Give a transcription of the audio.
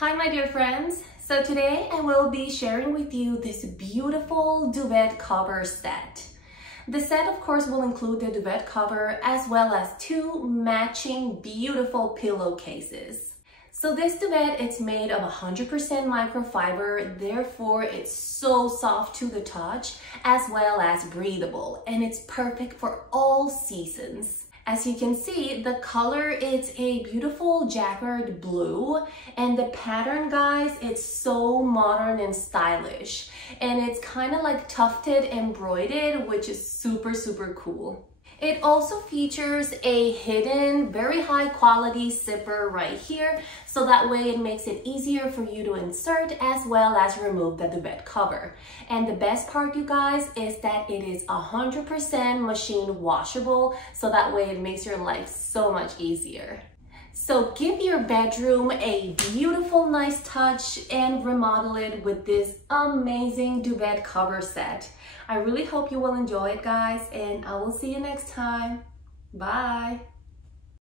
Hi my dear friends, so today I will be sharing with you this beautiful duvet cover set. The set of course will include the duvet cover as well as two matching beautiful pillowcases. So this duvet, it's made of 100% microfiber, therefore it's so soft to the touch as well as breathable, and it's perfect for all seasons. As you can see, the color is a beautiful jacquard blue, and the pattern, guys, it's so modern and stylish, and it's kind of like tufted embroidered, which is super cool. It also features a hidden, very high quality zipper right here, so that way it makes it easier for you to insert as well as remove the duvet cover. And the best part, you guys, is that it is 100% machine washable, so that way it makes your life so much easier. So give your bedroom a beautiful, nice touch and remodel it with this amazing duvet cover set. I really hope you will enjoy it, guys, and I will see you next time. Bye.